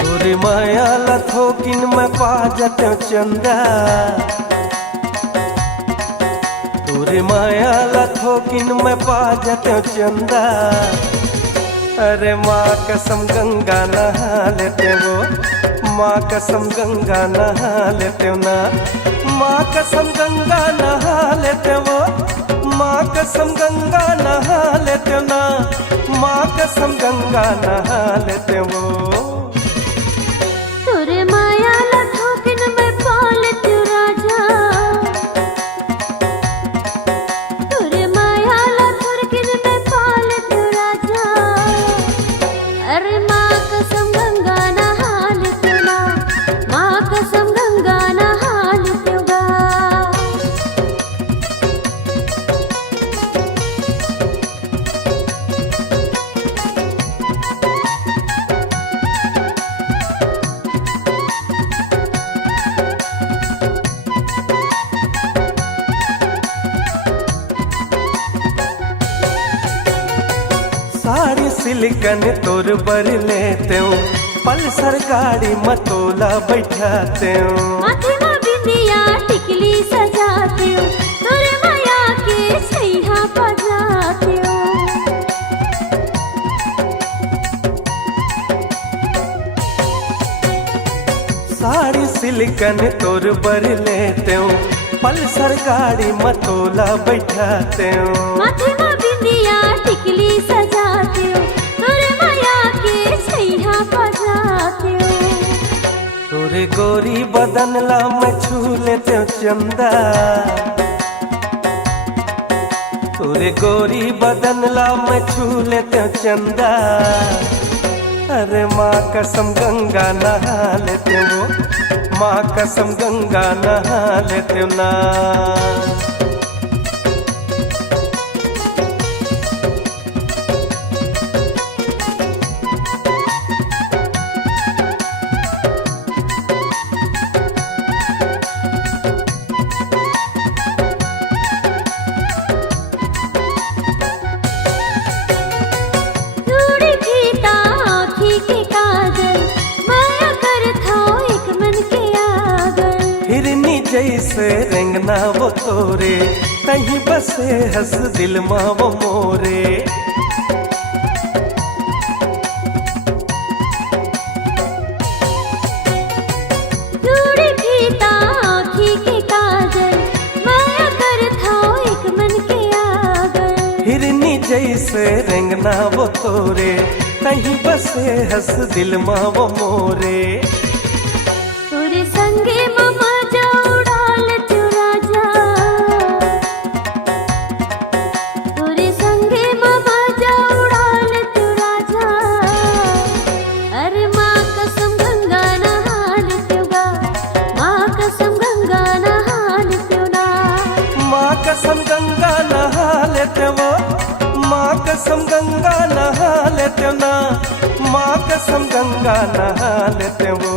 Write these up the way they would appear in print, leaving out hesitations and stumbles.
तोरे मायाला थोकिन मैं पा जाते चंदा, तोरे मायाला थोकिन मैं पा जाते चंदा। अरे माँ कसम गंगा नहा लेते वो, माँ कसम गंगा नहा लेते ना, माँ कसम गंगा नहा लेते वो, माँ कसम गंगा नहा लेते ना, माँ कसम गंगा नहा लेते वो। तोरे मायाला थोकिन मैं पा लेती राजा, तोरे मायाला थोकिन मैं पा लेती राजा। अरे माँ कसम गंगा नहा लेती ना, माँ कसम गंगा नहा लेती गा। साड़ी सिलिकन तोर बर लेते हूँ, पल्सर गाड़ी मतोला बैठाते हूँ। माथे में बिंदिया टिकली सजाती हूँ, तोरे माया के छैया बजाती हूँ। साड़ी सिलिकन तोर बर लेते हूँ, पल्सर गाड़ी मतोला बैठाते हूँ। माथे में बिंदिया टिकली सजाती हूँ, तोरे माया के छैया बजाती हूँ। तोरे गोरी बदन ला मैं छू लेते हूँ चंदा, तोरे गोरी बदन ला मैं छू लेते हूँ चंदा। अरे माँ कसम गंगा नहा लेते वो, माँ कसम गंगा नहा लेते ना। चूड़ी फीता आँखी के काजल, माया करत हौ एक मन के आगल। हिरनी जैसे रेंगना वो तोरे, कहीं बसे हंस दिल माँ वो मोरे। चूड़ी फीता आँखी के काजल, माया करत हौ एक मन के आगल। हिरनी जैसे रेंगना वो तोरे, कहीं बसे हंस दिल माँ वो मोरे। तोरे संगे ममा जा उड़ा लेती राजा, तोरे संगे ममा जा उड़ा लेती राजा। अरे माँ कसम गंगा नहा लेती गा, माँ कसम गंगा नहा लेती ना। माँ कसम गंगा नहा लेते वो, माँ कसम गंगा नहा लेते ना, माँ कसम गंगा नहा लेते वो।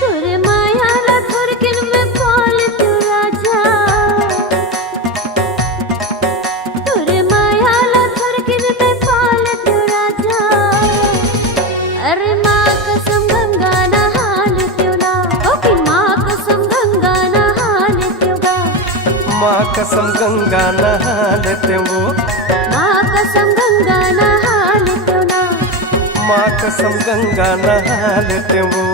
तोरे मायाला थोरकिन में पा लेती राजा, तोरे मायाला थोरकिन में पा लेती राजा। अरे माँ कसम गंगा नहा लेती ना, ओके माँ कसम गंगा नहा लेती गा। माँ कसम गंगा नहा लेते वो, माँ कसम गंगा नहा लेती ना। माँ कसम गंगा नहा लेते वो।